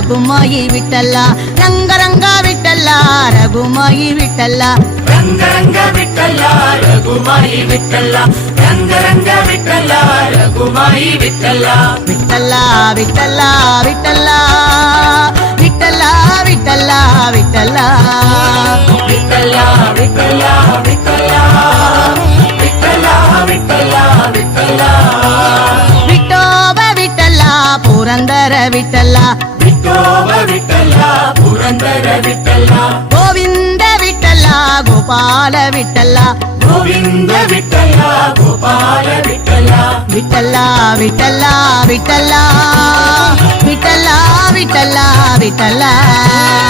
Rakhumai விட்டல்ல ரங்கரங்க விட்டல்ல Rakhumai விட்டல்ல Ranga Ranga Vittala ರಘುಮಾಯಿ Vittala Ranga Ranga Vittala ರಘುಮಾಯಿ Vittala விட்டல்ல விட்டல்ல விட்டல்ல விட்டல்ல விட்டல்ல விட்டல்ல Vittala Vittala Vittala Vittala Vittala Vittala விட்டோப விட்டல்ல Purandara விட்டல்ல விட்டோவ விட்டல்லா Purandara விட்டல்லா. Govind விட்டல்லா Gopala விட்டல்லா. Govind விட்டல்லா Gopala விட்டல்லா. விட்டல்லா விட்டல்லா விட்டல்லா. விட்டல்லா விட்டல்லா விட்டல்லா.